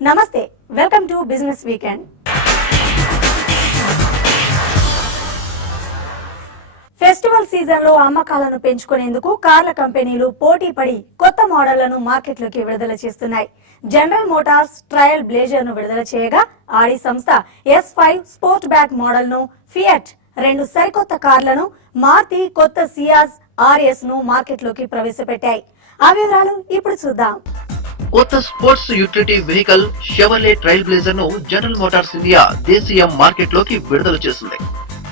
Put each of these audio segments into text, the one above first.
నమస్తే, welcome to business weekend. Festival season లో అమ్మకాలను పెంచుకునేందుకు కార్ల కంపెనీలు పోటీ పడి కొత్త మోడళ్లను మార్కెట్లోకి విడుదల చేస్తున్నాయి. జనరల్ మోటార్స్ ట్రయల్ బ్లేజర్ ను విడుదల చేయగా, ఆడి సంస్థ S5 స్పోర్ట్ బ్యాక్ మోడల్ ను, ఫియట్ 2 సరికొత్త కార్లను, మారుతి కొత్త సియాజ్ RS ను మార్కెట్లోకి ప్రవేశపెట్టాయి. ఆ వివరాలు ఇప్పుడు చూద్దాం. కొత్త sports utility vehicle Chevrolet trial blazer ను జనరల్ మోటార్స్ ఇండియా దేశీయ మార్కెట్ లోకి విడుదల చేస్తుంది.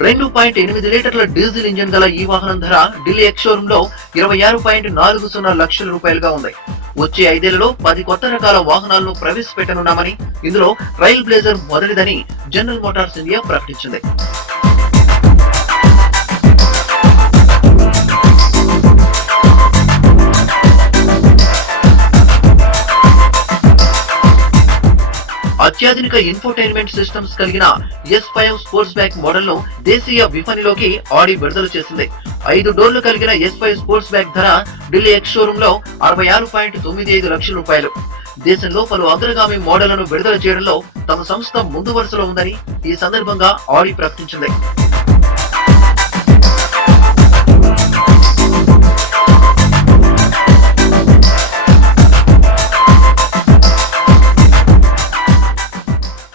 2.8 లీటర్ల డీజిల్ ఇంజన్ గల ఈ వాహనం ధర ఢిల్లీ ఎక్స్ షోరూమ్ లో 26.40 లక్షల రూపాయలుగా ఉంది. వచ్చే 5 ఏళ్లలో 10 కొత్త రకాల వాహనాలను ప్రవేశపెట్టనున్నామని, ఇందులో ట్రయల్ బ్లేజర్ మొదటిదని జనరల్ మోటార్స్ ఇండియా ప్రకటించింది. అత్యాధునిక ఇన్ఫోటైన్మెంట్ సిస్టమ్స్ కలిగిన S5 స్పోర్ట్స్ బ్యాక్ మోడల్ ను దేశీయ విపణిలోకి ఆడి విడుదల చేసింది. 5 డోర్లు కలిగిన S5 స్పోర్ట్స్ బ్యాక్ ధర ఢిల్లీ ఎక్స్ షోరూమ్ లో 66.95 లక్షల రూపాయలు. దేశంలో పలు అగ్రగామి మోడళ్లను విడుదల చేయడంలో తమ సంస్థ ముందు వరుసలో ఉందని ఈ సందర్భంగా ఆడి ప్రకటించింది.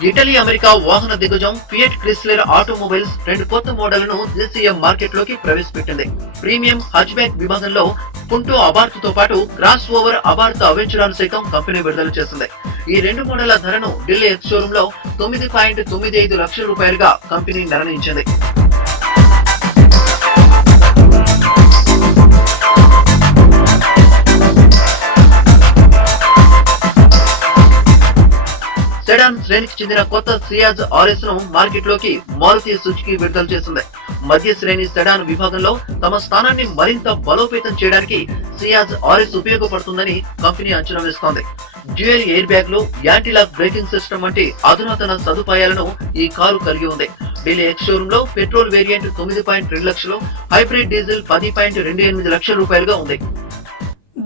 ఇటలీ, అమెరికా వాహన దిగ్గజం ఫియట్ క్రిస్లర్ ఆటోమొబైల్స్ 2 కొత్త మోడళ్లను దేశీయ మార్కెట్ లోకి ప్రవేశపెట్టింది. ప్రీమియం హ్యాచ్ బ్యాక్ విభాగంలో పుంటో అబార్త్ తో పాటు క్రాస్ ఓవర్ అబార్త్ అవెంచరాను సైతం కంపెనీ విడుదల చేసింది. ఈ 2 మోడళ్ల ధరను ఢిల్లీ ఎక్స్ షోరూమ్ లో 9.95 లక్షల రూపాయలుగా కంపెనీ నిర్ణయించింది. సెడాన్ శ్రేణికి చెందిన కొత్త సియాజ్ RS ను మార్కెట్ లోకి మారుతి సుజుకి విడుదల చేసింది. మధ్య శ్రేణి సెడాన్ విభాగంలో తమ స్థానాన్ని మరింత బలోపేతం చేయడానికి సియాజ్ RS ఉపయోగపడుతుందని కంపెనీ అంచనా వేస్తోంది. డ్యూయల్ ఎయిర్ బ్యాగ్లు, యాంటీ లాక్ బ్రేకింగ్ సిస్టమ్ వంటి అధునాతన సదుపాయాలను ఈ కారు కలిగి ఉంది. ఢిల్లీ ఎక్స్ షోరూమ్ లో పెట్రోల్ వేరియంట్ 9.2 లక్షలు, హైబ్రిడ్ డీజిల్ 10.28 లక్షల రూపాయలుగా ఉంది.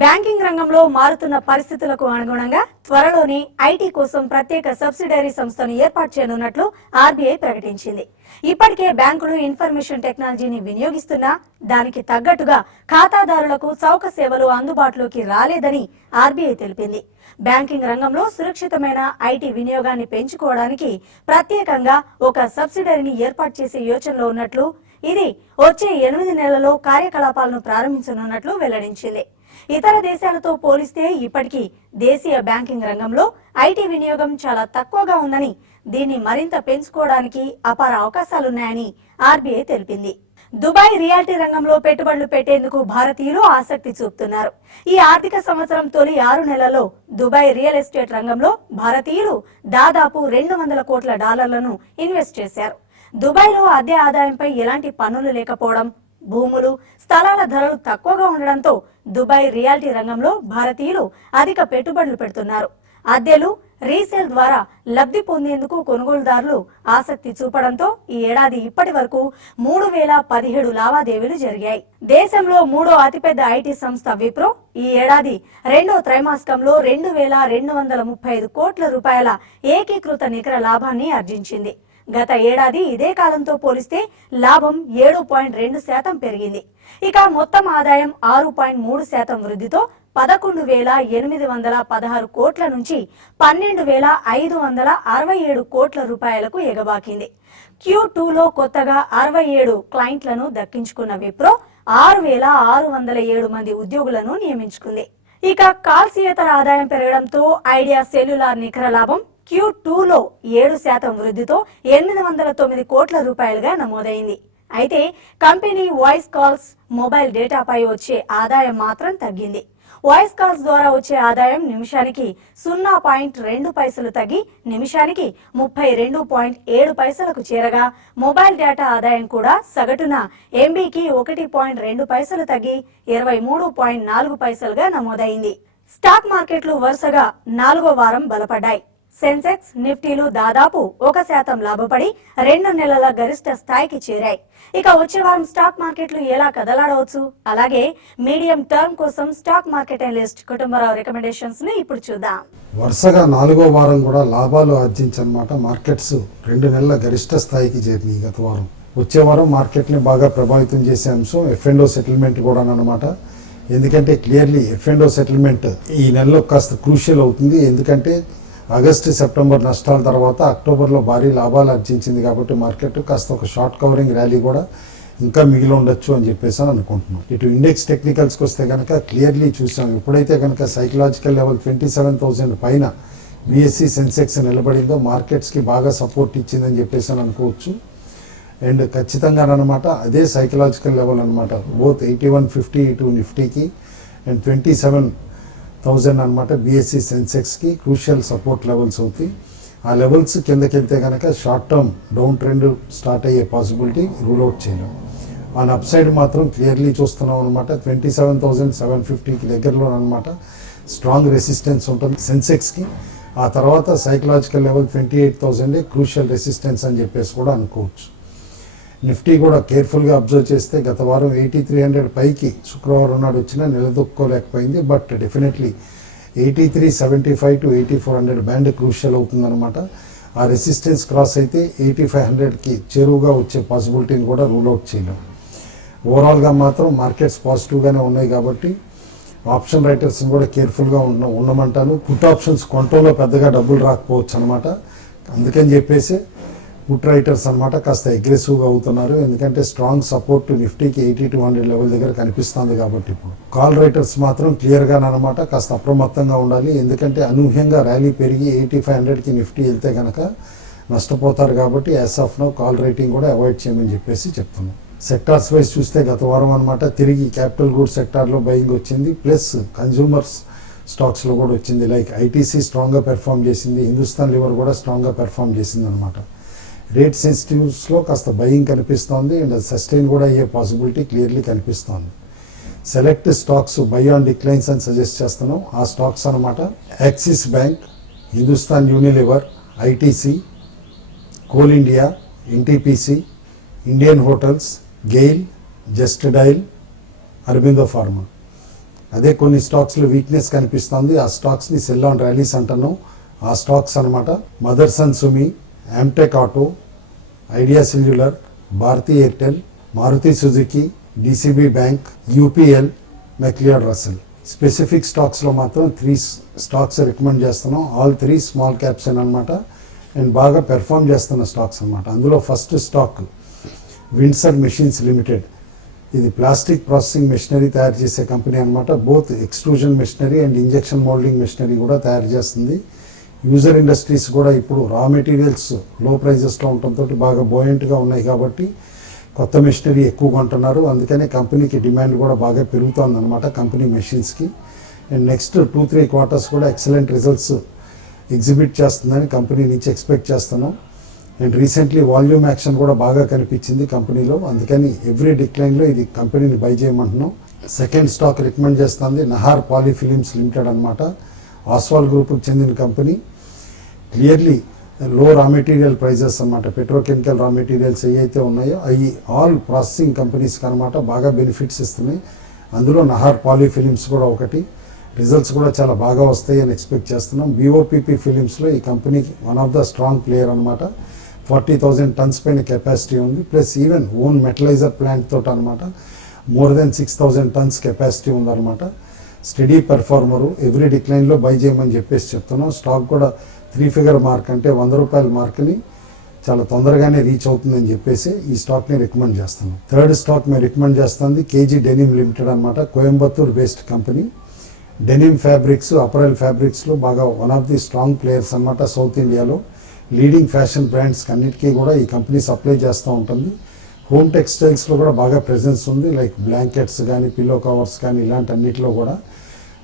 బ్యాంకింగ్ రంగంలో మారుతున్న పరిస్థితులకు అనుగుణంగా త్వరలోనే ఐటీ కోసం ప్రత్యేక సబ్సిడరీ సంస్థను ఏర్పాటు చేయనున్నట్లు RBI ప్రకటించింది. ఇప్పటికే బ్యాంకులు ఇన్ఫర్మేషన్ టెక్నాలజీని వినియోగిస్తున్నా దానికి తగ్గట్టుగా ఖాతాదారులకు చౌక సేవలు అందుబాటులోకి రాలేదని RBI తెలిపింది. బ్యాంకింగ్ రంగంలో సురక్షితమైన ఐటీ వినియోగాన్ని పెంచుకోవడానికి ప్రత్యేకంగా ఒక సబ్సిడరీని ఏర్పాటు చేసే యోచనలో ఉన్నట్లు, ఇది వచ్చే 8 నెలల్లో కార్యకలాపాలను ప్రారంభించనున్నట్లు వెల్లడించింది. ఇతర దేశాలతో పోలిస్తే ఇప్పటికీ దేశీయ బ్యాంకింగ్ రంగంలో ఐటీ వినియోగం చాలా తక్కువగా ఉందని, దీన్ని మరింత పెంచుకోవడానికి అపార అవకాశాలున్నాయని RBI తెలిపింది. దుబాయ్ రియాలిటీ రంగంలో పెట్టుబడులు పెట్టేందుకు భారతీయులు ఆసక్తి చూపుతున్నారు. ఈ ఆర్థిక సంవత్సరం తొలి 6 నెలల్లో దుబాయ్ రియల్ ఎస్టేట్ రంగంలో భారతీయులు దాదాపు $200 కోట్ల ఇన్వెస్ట్ చేశారు. దుబాయ్లో అద్దె ఆదాయంపై ఎలాంటి పన్నులు లేకపోవడం, భూములు, స్థలాల ధరలు తక్కువగా ఉండడంతో దుబాయ్ రియాలిటీ రంగంలో భారతీయులు అధిక పెట్టుబడులు పెడుతున్నారు. అద్దెలు, రీసేల్ ద్వారా లబ్ధి పొందేందుకు కొనుగోలుదారులు ఆసక్తి చూపడంతో ఈ ఏడాది ఇప్పటి వరకు 3017 లావాదేవీలు జరిగాయి. దేశంలో 3వ అతిపెద్ద ఐటీ సంస్థ విప్రో ఈ ఏడాది 2వ త్రైమాసికంలో 2235 కోట్ల రూపాయల ఏకీకృత నికర లాభాన్ని ఆర్జించింది. గత ఏడాది ఇదే కాలంతో పోలిస్తే లాభం 7.2% పెరిగింది. ఇక మొత్తం ఆదాయం 6.3% వృద్ధితో 11,816 కోట్ల నుంచి 12,567 కోట్ల రూపాయలకు ఎగబాకింది. Q2లో కొత్తగా 67 క్లయింట్లను దక్కించుకున్న విప్రో 6,607 మంది ఉద్యోగులను నియమించుకుంది. ఇక కాల్సియేతర ఆదాయం పెరగడంతో ఐడియా సెల్యులార్ నికర లాభం Q2లో 7% వృద్ధితో 809 కోట్ల రూపాయలుగా నమోదైంది. అయితే కంపెనీ వాయిస్ కాల్స్, మొబైల్ డేటాపై వచ్చే ఆదాయం మాత్రం తగ్గింది. వాయిస్ కాల్స్ ద్వారా వచ్చే ఆదాయం నిమిషానికి 0.2 పైసలు తగ్గి నిమిషానికి 32.7 పైసలకు చేరగా, మొబైల్ డేటా ఆదాయం కూడా సగటున MBకి 1.2 పైసలు తగ్గి 23.4 పైసలుగా నమోదైంది. స్టాక్ మార్కెట్లు వరుసగా 4వ వారం బలపడ్డాయి. సెన్సెక్స్, నిఫ్టీలు దాదాపు 1% లాభపడి 2 నెలల గరిష్ట స్థాయికి చేరాయి. ఇక వచ్చే వారం స్టాక్ మార్కెట్లు ఎలా కదలాడవచ్చు, అలాగే మీడియం టర్మ్ కోసం stock market analyst Kutumbarao recommendations ని ఇప్పుడు చూద్దాం. వరుసగా 4వ వారం కూడా లాభాలు ఆర్జించనమాట. మార్కెట్స్ 2 నెలల గరిష్ట స్థాయికి చేరినాయి గత వారం. వచ్చే వారం మార్కెట్ని బాగా ప్రభావితం చేసే అంశం F&O సెటిల్మెంట్ కూడా అనమాట. ఎందుకంటే క్లియర్లీ F&O సెటిల్మెంట్ ఈ నెలలో కాస్త క్రూషియల్ అవుతుంది. ఎందుకంటే ఆగస్టు సెప్టెంబర్ నష్టాల తర్వాత అక్టోబర్లో భారీ లాభాలు ఆర్జించింది కాబట్టి మార్కెట్ కాస్త ఒక షార్ట్ కవరింగ్ ర్యాలీ కూడా ఇంకా మిగిలి ఉండొచ్చు అని చెప్పేసి అనుకుంటున్నాం. ఇటు ఇండెక్స్ టెక్నికల్స్కి వస్తే కనుక క్లియర్లీ చూసాం. ఎప్పుడైతే కనుక సైకలాజికల్ లెవెల్ 27,000 పైన BSE సెన్సెక్స్ నిలబడిందో మార్కెట్స్కి బాగా సపోర్ట్ ఇచ్చిందని చెప్పేసి అనుకోవచ్చు. అండ్ ఖచ్చితంగా అనమాట అదే సైకలాజికల్ లెవెల్ అనమాట. బోత్ 8150 ఇటు నిఫ్టీకి అండ్ 27,000 అనమాట BSE సెన్సెక్స్కి క్రూషియల్ సపోర్ట్ లెవెల్స్ అవుతాయి. ఆ లెవెల్స్ కిందకి వెళ్తే కనుక short term down trend start అయ్యే పాసిబిలిటీ రూల్ అవుట్ చేయలేం. ఆన్ అప్ సైడ్ మాత్రం క్లియర్లీ చూస్తున్నాం అనమాట. 27,750కి దగ్గరలో అనమాట స్ట్రాంగ్ రెసిస్టెన్స్ ఉంటుంది సెన్సెక్స్కి. ఆ తర్వాత సైకలాజికల్ లెవెల్ 28,000 క్రూషియల్ రెసిస్టెన్స్ అని చెప్పేసి కూడా అనుకోవచ్చు. నిఫ్టీ కూడా కేర్ఫుల్గా అబ్జర్వ్ చేస్తే గత వారం 8300 పైకి శుక్రవారం నాడు వచ్చినా నిలదొక్కోలేకపోయింది. But definitely 8375 to 8400 band crucial అవుతుందన్నమాట. ఆ రెసిస్టెన్స్ క్రాస్ అయితే 8500కి చేరువుగా వచ్చే పాసిబిలిటీని కూడా రూల్ అవుట్ చేయలేం. ఓవరాల్గా మాత్రం మార్కెట్స్ పాజిటివ్గానే ఉన్నాయి కాబట్టి ఆప్షన్ రైటర్స్ని కూడా కేర్ఫుల్గా ఉండమంటాను. పుట్ ఆప్షన్స్ కొంటంలో పెద్దగా డబ్బులు రాకపోవచ్చు అనమాట. అందుకని చెప్పేసి పుట్ రైటర్స్ అనమాట కాస్త అగ్రెసివ్గా అవుతున్నారు. ఎందుకంటే స్ట్రాంగ్ సపోర్ట్ నిఫ్టీకి 8200 లెవెల్ దగ్గర కనిపిస్తుంది కాబట్టి. ఇప్పుడు కాల్ రైటర్స్ మాత్రం క్లియర్గా అనమాట కాస్త అప్రమత్తంగా ఉండాలి. ఎందుకంటే అనూహ్యంగా ర్యాలీ పెరిగి 8500కి నిఫ్టీ వెళ్తే కనుక నష్టపోతారు కాబట్టి as of now call writing కూడా అవాయిడ్ చేయమని చెప్పేసి చెప్తున్నాం. సెక్టార్స్ వైజ్ చూస్తే గత వారం అనమాట తిరిగి క్యాపిటల్ గూడ్స్ సెక్టార్లో బయింగ్ వచ్చింది. ప్లస్ కన్జ్యూమర్స్ స్టాక్స్లో కూడా వచ్చింది. లైక్ ఐటీసీ స్ట్రాంగ్గా పెర్ఫామ్ చేసింది, హిందుస్థాన్ లివర్ కూడా స్ట్రాంగ్గా పెర్ఫామ్ చేసింది అనమాట. రేట్ సెన్సిటివ్స్లో కాస్త బయింగ్ కనిపిస్తోంది అండ్ సస్టైన్ కూడా అయ్యే పాసిబిలిటీ క్లియర్లీ కనిపిస్తోంది. Select stocks by on declines అని సజెస్ట్ చేస్తున్నాం. ఆ స్టాక్స్ అనమాట axis bank, Hindustan Unilever, ITC, coal India, NTPC, Indian hotels, GAIL, just dial, Aurobindo pharma. అదే కొన్ని స్టాక్స్లో వీక్నెస్ కనిపిస్తోంది. ఆ స్టాక్స్ని సెల్ ఆన్ ర్యాలీస్ అంటున్నాం. ఆ స్టాక్స్ అనమాట Motherson Sumi, Amtek auto, Idea cellular, Bharti Airtel, Maruti Suzuki, DCB bank, UPL, McLeod Russel. Specific స్టాక్స్లో మాత్రం 3 స్టాక్స్ రికమెండ్ చేస్తున్నాం. ఆల్ 3 స్మాల్ క్యాప్స్ అనమాట అండ్ బాగా పెర్ఫామ్ చేస్తున్న స్టాక్స్ అనమాట. అందులో first stock Windsor machines limited. ఇది ప్లాస్టిక్ ప్రాసెసింగ్ మెషినరీ తయారు చేసే కంపెనీ అనమాట. Both extrusion machinery and injection moulding machinery కూడా తయారు చేస్తుంది. యూజర్ ఇండస్ట్రీస్ కూడా ఇప్పుడు రా మెటీరియల్స్ లో ప్రైజెస్లో ఉండటంతో బాగా బోయంట్గా ఉన్నాయి కాబట్టి కొత్త మెషినరీ ఎక్కువ కొంటున్నారు. అందుకనే కంపెనీకి డిమాండ్ కూడా బాగా పెరుగుతుంది అనమాట కంపెనీ మెషిన్స్కి. అండ్ నెక్స్ట్ 2-3 క్వార్టర్స్ కూడా ఎక్సలెంట్ రిజల్ట్స్ ఎగ్జిబిట్ చేస్తుందని కంపెనీ నుంచి ఎక్స్పెక్ట్ చేస్తున్నాం. అండ్ రీసెంట్లీ వాల్యూమ్ యాక్షన్ కూడా బాగా కనిపించింది కంపెనీలో. అందుకని ఎవ్రీ డిక్లైన్లో ఇది కంపెనీని బై చేయమంటున్నాం. సెకండ్ స్టాక్ రికమెండ్ చేస్తుంది నహార్ పాలీఫిలిమ్స్ లిమిటెడ్ అనమాట. ఆస్వాల్ గ్రూప్కి చెందిన కంపెనీ. క్లియర్లీ లో రా మెటీరియల్ ప్రైజెస్ అనమాట. పెట్రోకెమికల్ రా మెటీరియల్స్ ఏవైతే ఉన్నాయో అవి ఆల్ ప్రాసెసింగ్ కంపెనీస్కి అనమాట బాగా బెనిఫిట్స్ ఇస్తున్నాయి. అందులో నహార్ పాలీఫిలిమ్స్ కూడా ఒకటి. రిజల్ట్స్ కూడా చాలా బాగా వస్తాయి అని ఎక్స్పెక్ట్ చేస్తున్నాం. BOPP ఫిలిమ్స్లో ఈ company one of the strong player అనమాట. 40,000 టన్స్ పైన కెపాసిటీ ఉంది. ప్లస్ ఈవెన్ ఓన్ మెటలైజర్ ప్లాంట్ తోటి అనమాట మోర్ దెన్ 6,000 టన్స్ కెపాసిటీ ఉందన్నమాట. Study performer. ఎవ్రీ డిక్లైన్లో బై చేయమని చెప్పేసి చెప్తున్నాం. స్టాక్ కూడా 3 ఫిగర్ మార్క్ అంటే ₹100 మార్క్ని చాలా తొందరగానే రీచ్ అవుతుందని చెప్పేసి ఈ స్టాక్ని రికమెండ్ చేస్తున్నాం. థర్డ్ స్టాక్ మేము రికమెండ్ చేస్తుంది కేజీ డెనిమ్ లిమిటెడ్ అనమాట. Coimbatore based company. Denim fabrics, apparel ఫ్యాబ్రిక్స్లో బాగా one of the strong players అనమాట సౌత్ ఇండియాలో. లీడింగ్ ఫ్యాషన్ బ్రాండ్స్ అన్నిటికీ కూడా ఈ కంపెనీ సప్లై చేస్తూ ఉంటుంది. హోమ్ టెక్స్టైల్స్లో కూడా బాగా ప్రెజెన్స్ ఉంది. లైక్ బ్లాంకెట్స్ కానీ, పిల్లో కవర్స్ కానీ ఇలాంటి అన్నిటిలో కూడా.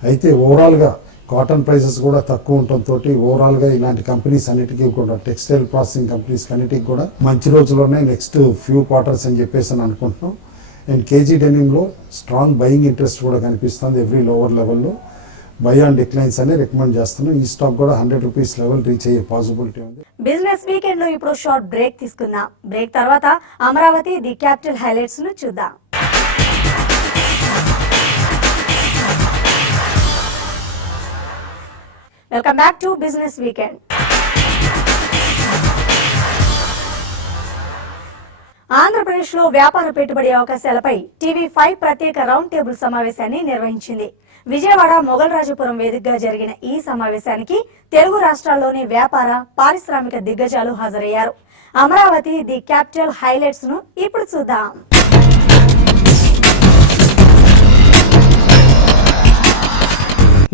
అయితే ఓవరాల్గా కాటన్ ప్రైసెస్ కూడా తక్కువ ఉండటంతో ఓవరాల్గా ఇలాంటి కంపెనీస్ అన్నిటికీ కూడా టెక్స్టైల్ ప్రాసెసింగ్ కంపెనీస్ అన్నిటికీ కూడా మంచి రోజుల్లోనే నెక్స్ట్ ఫ్యూ క్వార్టర్స్ అని చెప్పేసి అని అనుకుంటున్నాం. అండ్ కేజీ డెనిమ్లో స్ట్రాంగ్ బయింగ్ ఇంట్రెస్ట్ కూడా కనిపిస్తుంది ఎవ్రీ లోవర్ లెవెల్లో. బై ఆన్ డిక్లైన్స్ అని రికమెండ్ చేస్తున్నాం. ఈ స్టాక్ కూడా ₹100 లెవెల్ రీచ్ అయ్యే పాసిబిలిటీ ఉంది. బిజినెస్ వీకెండ్ లో ఇప్పుడు షార్ట్ బ్రేక్ తీసుకుందాం. బ్రేక్ తర్వాత అమరావతి ది క్యాపిటల్ హైలైట్స్ ను చూద్దాం. Welcome back to business weekend. ఆంధ్రప్రదేశ్లో వ్యాపార పెట్టుబడి అవకాశాలపై టీవీ5 ప్రత్యేక రౌండ్ టేబుల్ సమావేశాన్ని నిర్వహించింది. విజయవాడ మొగల్రాజపురం వేదికగా జరిగిన ఈ సమావేశానికి తెలుగు రాష్ట్రాల్లోని వ్యాపార పారిశ్రామిక దిగ్గజాలు హాజరయ్యారు. అమరావతి ది క్యాపిటల్ హైలైట్స్ ను ఇప్పుడు చూద్దాం.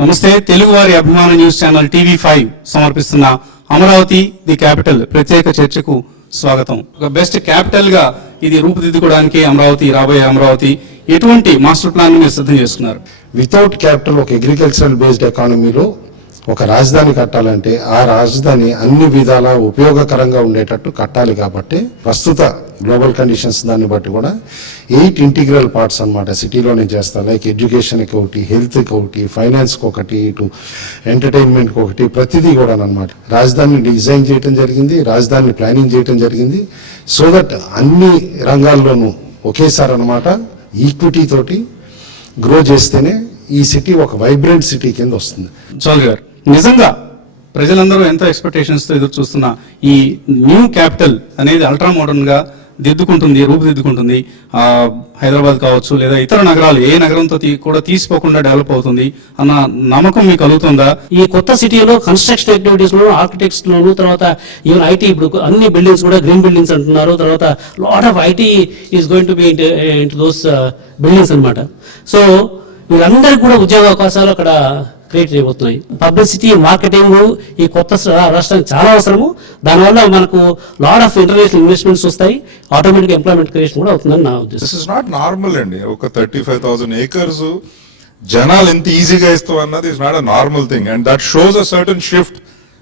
నమస్తే. తెలుగువారి అభిమాన న్యూస్ ఛానల్ టీవీ5 సమర్పిస్తున్న అమరావతి ది క్యాపిటల్ ప్రత్యేక చర్చకు స్వాగతం. ఒక బెస్ట్ క్యాపిటల్ గా ఇది రూపుదిద్దుకోవడానికి అమరావతి, రాబోయే అమరావతి ఎటువంటి మాస్టర్ ప్లాన్ మీరు సిద్ధం చేస్తున్నారు? వితౌట్ క్యాపిటల్ ఒక అగ్రికల్చరల్ బేస్డ్ ఎకానమీలో ఒక రాజధాని కట్టాలంటే ఆ రాజధాని అన్ని విధాలా ఉపయోగకరంగా ఉండేటట్టు కట్టాలి. కాబట్టి ప్రస్తుత గ్లోబల్ కండిషన్స్ దాన్ని బట్టి కూడా 8 ఇంటిగ్రల్ పార్ట్స్ అన్నమాట సిటీలోనే చేస్తారు. లైక్ ఎడ్యుకేషన్కి ఒకటి, హెల్త్కి ఒకటి, ఫైనాన్స్కి ఒకటి, ఇటు ఎంటర్టైన్మెంట్కి ఒకటి, ప్రతిదీ కూడా అన్నమాట రాజధానిని డిజైన్ చేయడం జరిగింది, రాజధానిని ప్లానింగ్ చేయడం జరిగింది. సో దట్ అన్ని రంగాల్లోనూ ఒకేసారి అన్నమాట ఈక్విటీ తోటి గ్రో చేస్తేనే ఈ సిటీ ఒక వైబ్రెంట్ సిటీ కింద వస్తుంది. చౌదరి గారు, నిజంగా ప్రజలందరూ ఎంతో ఎక్స్పెక్టేషన్స్ తో ఎదురు చూస్తున్న ఈ న్యూ క్యాపిటల్ అనేది అల్ట్రా మోడర్న్ గా రూపుదిద్దుకుంటుంది. హైదరాబాద్ కావచ్చు లేదా ఇతర నగరాలు ఏ నగరంతో కూడా తీసిపోకుండా డెవలప్ అవుతుంది అన్న నమ్మకం మీకు కలుగుతుందా? ఈ కొత్త సిటీలో కన్స్ట్రక్షన్ యాక్టివిటీస్ లోను, ఆర్కిటెక్ట్స్ లోను, తర్వాత ఈవెన్ ఐటీ, ఇప్పుడు అన్ని బిల్డింగ్స్ కూడా గ్రీన్ బిల్డింగ్స్ అంటున్నారు. తర్వాత lot of IT is going to be into those buildings అన్నమాట. సో వీళ్ళందరికీ కూడా ఉద్యోగ అవకాశాలు అక్కడ క్రియేట్ చేయబోతున్నాయి. పబ్లిసిటీ, మార్కెటింగ్ ఈ కొత్త రాష్ట్రానికి చాలా అవసరము. దానివల్ల మనకు లాట్ ఆఫ్ ఇంటర్నేషనల్ ఇన్వెస్ట్మెంట్స్ వస్తాయి, ఆటోమేటిక్ ఎంప్లాయ్మెంట్ క్రియేషన్ కూడా అవుతుందని నా ఉద్దేశం. దిస్ ఇస్ నాట్ నార్మల్ అండి. ఒక 35,000 acres జనాలు ఎంత ఈజీగా ఇస్తాం అన్నది is not a normal thing. And that shows a certain shift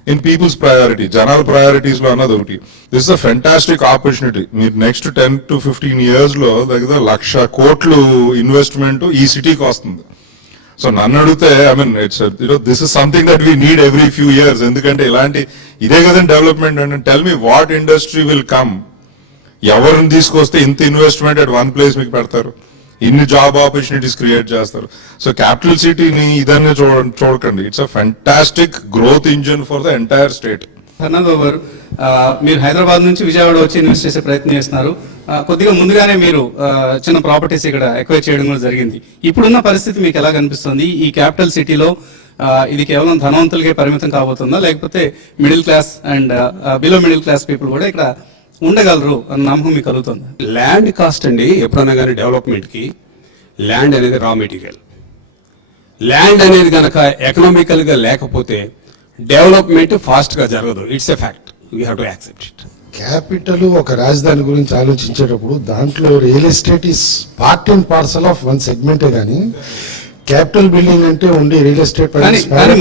in people's priority. జనాల ప్రయారిటీస్ లో అన్నది ఒకటి. This is a fantastic opportunity. మీరు నెక్స్ట్ 10 to 15 years లో దగ్గర 1,00,000 కోట్లు ఇన్వెస్ట్మెంట్ ఈ సిటీకి వస్తుంది. సో నన్ను అడిగితే this is something that we need every few years. ఎందుకంటే ఇదే కదండి డెవలప్మెంట్ అంటే. Tell me what industry will come, ఎవరిని తీసుకొస్తే ఇంత ఇన్వెస్ట్మెంట్ అట్ వన్ ప్లేస్ మీకు పెడతారు, ఇన్ని జాబ్ ఆపర్చునిటీస్ క్రియేట్ చేస్తారు. సో క్యాపిటల్ సిటీని ఇదన్నీ చూడకండి. It's a fantastic growth engine for the entire state. Fernando గారు, మీరు హైదరాబాద్ నుంచి విజయవాడ వచ్చి ఇన్వెస్ట్ చేసే ప్రయత్నం చేస్తున్నారు. కొద్దిగా ముందుగానే మీరు చిన్న ప్రాపర్టీస్ ఇక్కడ ఎక్వైర్ చేయడం కూడా జరిగింది. ఇప్పుడున్న పరిస్థితి మీకు ఎలా కనిపిస్తుంది? ఈ క్యాపిటల్ సిటీలో ఇది కేవలం ధనవంతులకే పరిమితం కాబోతుందా, లేకపోతే middle class and below middle class people కూడా ఇక్కడ ఉండగలరు అన్న నమ్మకం మీకు కలుగుతుంది? ల్యాండ్ కాస్ట్ అండి, ఎప్పుడన్నా కానీ డెవలప్మెంట్కి ల్యాండ్ అనేది రా మెటీరియల్. ల్యాండ్ అనేది కనుక ఎకనామికల్గా లేకపోతే డెవలప్మెంట్ ఫాస్ట్గా జరగదు. It's a fact, we have to accept it. Capital ఒక రాజధాని గురించి ఆలోచించేటప్పుడు దాంట్లో real estate is part and parcel of one సెగ్మెంటే. కానీ క్యాపిటల్ బిల్డింగ్ అంటే ఉండి రియల్ ఎస్టేట్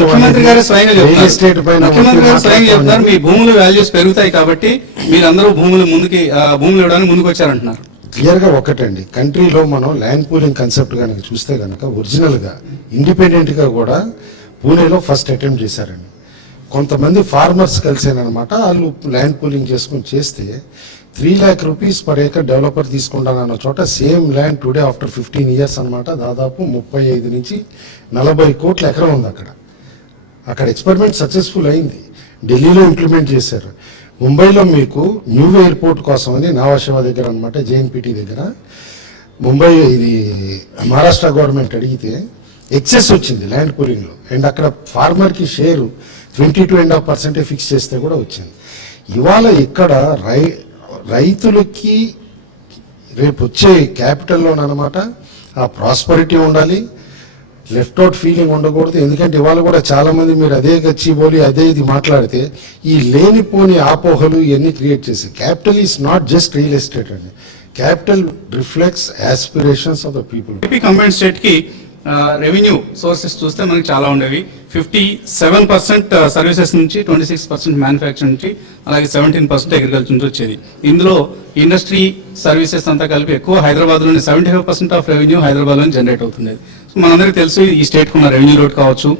ముఖ్యమంత్రి గారు స్వయంగా చెప్తారు మీ భూముల వాల్యూస్ పెరుగుతాయి కాబట్టి మీరందరూ భూములు ఇవ్వడానికి ముందుకు వచ్చారంటున్నారు. క్లియర్ గా ఒకటండి, కంట్రీలో మనం ల్యాండ్ పూలింగ్ కన్సెప్ట్ కనుక చూస్తే కనుక ఒరిజినల్ గా ఇండిపెండెంట్ గా కూడా పూణేలో ఫస్ట్ అటెంప్ట్ చేశారండి. కొంతమంది ఫార్మర్స్ కలిసేనమాట, వాళ్ళు ల్యాండ్ పూలింగ్ చేసుకుని చేస్తే 3 lakh rupees per acre developer తీసుకుంటానన్న చోట same land today after 15 years అనమాట దాదాపు 35 నుంచి 40 కోట్ల ఎకరం ఉంది అక్కడ. అక్కడ ఎక్స్పెరిమెంట్ సక్సెస్ఫుల్ అయింది. ఢిల్లీలో ఇంప్లిమెంట్ చేశారు. ముంబైలో మీకు న్యూ ఎయిర్పోర్ట్ కోసం అని నావాశివా దగ్గర అనమాట, జేఎన్పిటి దగ్గర ముంబై ఇది మహారాష్ట్ర గవర్నమెంట్ అడిగితే ఎక్సెస్ వచ్చింది ల్యాండ్ పూలింగ్లో. అండ్ అక్కడ ఫార్మర్కి షేరు 22.5% ఫిక్స్ చేస్తే కూడా వచ్చింది. ఇవాళ ఇక్కడ రైతులకి రేపు వచ్చే క్యాపిటల్లోనమాట ఆ ప్రాస్పరిటీ ఉండాలి, లెఫ్ట్ అవుట్ ఫీలింగ్ ఉండకూడదు. ఎందుకంటే ఇవాళ కూడా చాలా మంది మీరు అదే గచ్చిబౌలి అదే ఇది మాట్లాడితే ఈ లేనిపోని ఆపోహలు ఇవన్నీ క్రియేట్ చేసి capital is not just real estate అండి. Capital reflects aspirations of the people. AP combined state కి రెవెన్యూ సోర్సెస్ చూస్తే మనకి చాలా ఉండేవి. 57% సర్వీసెస్ నుంచి, 26% మ్యానుఫ్యాక్చర్ నుంచి, అలాగే 17% అగ్రికల్చర్ నుంచి వచ్చేది. ఇందులో ఇండస్ట్రీ సర్వీసెస్ అంతా కలిపి ఎక్కువ హైదరాబాద్లోనే 75% ఆఫ్ రెవెన్యూ హైదరాబాద్లో జనరేట్ అవుతుంది. సో మనందరికీ తెలుసు ఈ స్టేట్కి ఉన్న రెవెన్యూ లోడ్ కావచ్చు,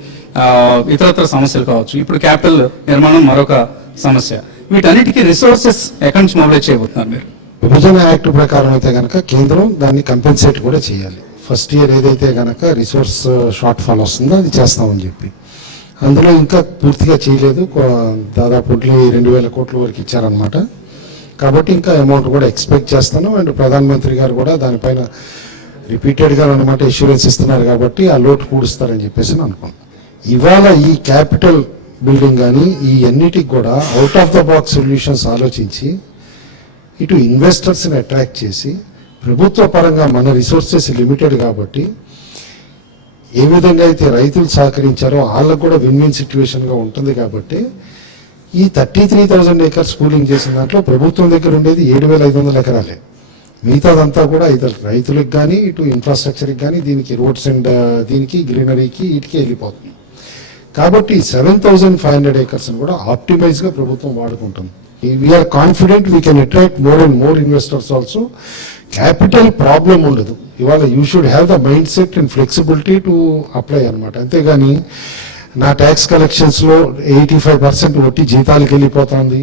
ఇతరత్ర సమస్యలు కావచ్చు. ఇప్పుడు క్యాపిటల్ నిర్మాణం మరొక సమస్య. వీటన్నిటికీ రిసోర్సెస్ ఎక్కడి నుంచి మొబైలైజ్ చేయబోతున్నారు మీరు? విభజన యాక్ట్ ప్రకారం అయితే కనుక కేంద్రం దాన్ని కంపెన్సేట్ కూడా చేయాలి. ఫస్ట్ ఇయర్ ఏదైతే కనుక రిసోర్స్ షార్ట్ ఫాల్ వస్తుందో అది చేస్తామని చెప్పి అందులో ఇంకా పూర్తిగా చేయలేదు, దాదాపు 2,000 కోట్ల వరకు ఇచ్చారనమాట. కాబట్టి ఇంకా అమౌంట్ కూడా ఎక్స్పెక్ట్ చేస్తాను. అండ్ ప్రధానమంత్రి గారు కూడా దానిపైన రిపీటెడ్గా అనమాట ఇన్సూరెన్స్ ఇస్తున్నారు కాబట్టి ఆ లోటు పూడుస్తారని చెప్పేసి అనుకున్నాను. ఇవాళ ఈ క్యాపిటల్ బిల్డింగ్ కానీ ఈ అన్నిటికి కూడా out of the box solutions ఆలోచించి ఇటు ఇన్వెస్టర్స్ని అట్రాక్ట్ చేసి ప్రభుత్వ పరంగా మన రిసోర్సెస్ లిమిటెడ్ కాబట్టి ఏ విధంగా అయితే రైతులు సహకరించారో వాళ్ళకు కూడా విన్ విన్ సిచ్యువేషన్గా ఉంటుంది. కాబట్టి ఈ 33,000 ఏకర్స్ పూలింగ్ చేసిన దాంట్లో ప్రభుత్వం దగ్గర ఉండేది 7,500 ఎకరాలే. మిగతాదంతా కూడా ఇతర రైతులకు కానీ ఇటు ఇన్ఫ్రాస్ట్రక్చర్కి కానీ దీనికి రోడ్స్ అండ్ దీనికి గ్రీనరీకి వీటికి వెళ్ళిపోతుంది. కాబట్టి 7,500 ఏకర్స్ కూడా ఆప్టిమైజ్గా ప్రభుత్వం వాడుకుంటుంది. We are confident we can attract more and more investors also. Capital problem ఉండదు. ఇవాళ you should have the mindset and flexibility to apply అనమాట. అంతేగాని నా ట్యాక్స్ కలెక్షన్స్లో 85% ఒట్టి జీతాలకు వెళ్ళిపోతుంది,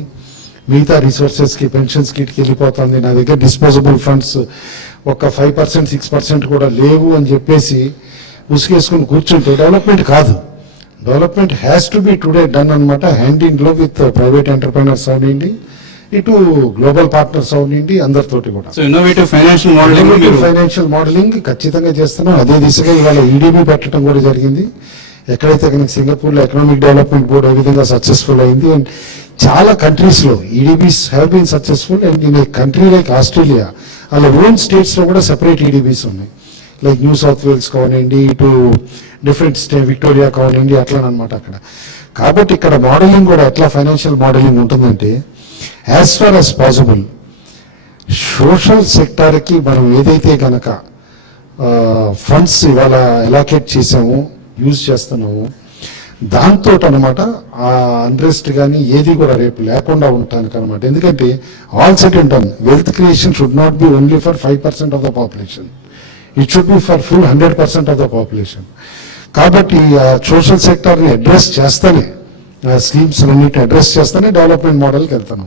మిగతా రిసోర్సెస్కి పెన్షన్స్కి ఇటుకి వెళ్ళిపోతుంది, నా దగ్గర డిస్పోజబుల్ ఫండ్స్ ఒక 5% 6% కూడా లేవు అని చెప్పేసి ఉసుకేసుకుని కూర్చుంటే డెవలప్మెంట్ కాదు. Development has to be today done అనమాట, hand in glove with private entrepreneurs అవనండి, ఇటు గ్లోబల్ పార్ట్నర్స్ అవనండి, అందరితోటి కూడా. సో ఇన్నోవేటివ్ ఫైనాన్షియల్ మోడలింగ్ ఖచ్చితంగా చేస్తున్నాం. అదే దిశగా ఇవాళ ఈడీబీ పెట్టడం కూడా జరిగింది. ఎక్కడైతే కనుక సింగపూర్లో ఎకనామిక్ డెవలప్మెంట్ బోర్డు ఏ విధంగా సక్సెస్ఫుల్ అయింది అండ్ చాలా కంట్రీస్లో EDBs have been successful. And in a country like Australia వాళ్ళ ఓన్ స్టేట్స్లో కూడా సెపరేట్ ఈడీబీస్ ఉన్నాయి. లైక్ న్యూ సౌత్ వేల్స్ కావనండి, ఇటు డిఫరెంట్ స్టేట్ విక్టోరియా కావనండి, అట్లానమాట అక్కడ. కాబట్టి ఇక్కడ మోడలింగ్ కూడా ఎట్లా ఫైనాన్షియల్ మోడలింగ్ ఉంటుందంటే as far as possible social సెక్టార్కి మనం ఏదైతే కనుక ఫండ్స్ ఇవాళ అలాకేట్ చేసామో యూజ్ చేస్తున్నాము దాంతో అనమాట ఆ అన్రెస్ట్ కానీ ఏది కూడా రేపు లేకుండా ఉండటానికి అనమాట. ఎందుకంటే all set and done wealth creation should not be only for 5% of the population, it should be for full 100% of the population. కాబట్టి సోషల్ సెక్టార్ని అడ్రస్ చేస్తేనే స్కీమ్స్ అన్నిటిని అడ్రస్ చేస్తేనే డెవలప్మెంట్ మోడల్కి వెళ్తాను.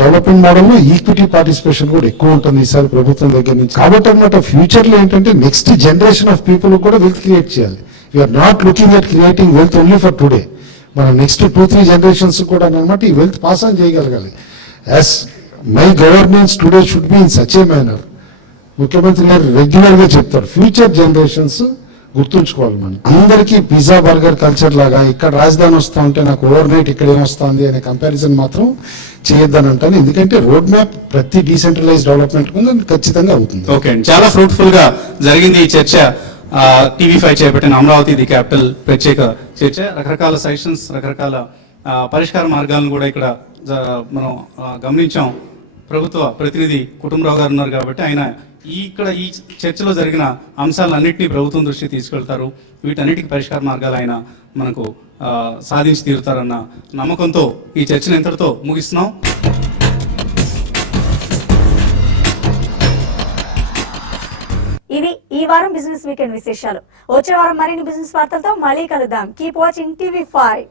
డెవలప్మెంట్ మోడల్లో ఈక్విటీ పార్టిసిపేషన్ కూడా ఎక్కువ ఉంటుంది ఈసారి ప్రభుత్వం దగ్గర నుంచి. కాబట్టి అనమాట ఫ్యూచర్లో ఏంటంటే నెక్స్ట్ జనరేషన్ ఆఫ్ పీపుల్ కూడా వెల్త్ క్రియేట్ చేయాలి. We're not looking at creating wealth only for today. మనం నెక్స్ట్ 2-3 జనరేషన్స్ కూడా అనమాట ఈ వెల్త్ పాస్ ఆన్ చేయగలగాలి. As my governance today should be in such a manner. ముఖ్యమంత్రి గారు రెగ్యులర్గా చెప్తారు ఫ్యూచర్ జనరేషన్స్ గుర్తుంచుకోవాలి. మనం అందరికీ పిజ్జా బర్గర్ కల్చర్ లాగా ఇక్కడ రాజధాని వస్తూ ఉంటే నాకు ఓవర్ నైట్ ఇక్కడ ఏమొస్తుంది అనే కంపారిజన్ మాత్రం చేయొద్దని అంటాను. ఎందుకంటే రోడ్ మ్యాప్ ప్రతి డీసెంట్రలైజ్ డెవలప్మెంట్ ముందు ఖచ్చితంగా అవుతుంది. ఓకే అండి, చాలా ఫ్రూట్ఫుల్ గా జరిగింది ఈ చర్చ. టీవీ5 చేపట్టిన అమరావతి ది క్యాపిటల్ ప్రత్యేక చర్చ. రకరకాల సజెషన్స్, రకరకాల పరిష్కార మార్గాలను కూడా ఇక్కడ మనం గమనించాం. ప్రభుత్వ ప్రతినిధి కుటుంబరావు గారు ఉన్నారు కాబట్టి ఆయన ఇక్కడ ఈ చర్చలో జరిగిన అంశాలన్నింటినీ ప్రభుత్వం దృష్టికి తీసుకెళ్తారు. వీటన్నిటికీ పరిష్కార మార్గాలు ఆయన మనకు సాధించి తీరుతారన్న నమ్మకంతో ఈ చర్చను ఇంతటితో ముగిస్తున్నాం. ఇవి ఈ వారం బిజినెస్ వీకెండ్ విశేషాలు. వచ్చే వారం మరిన్ని బిజినెస్ వార్తలతో మళ్ళీ కలుద్దాం. Keep watching TV5.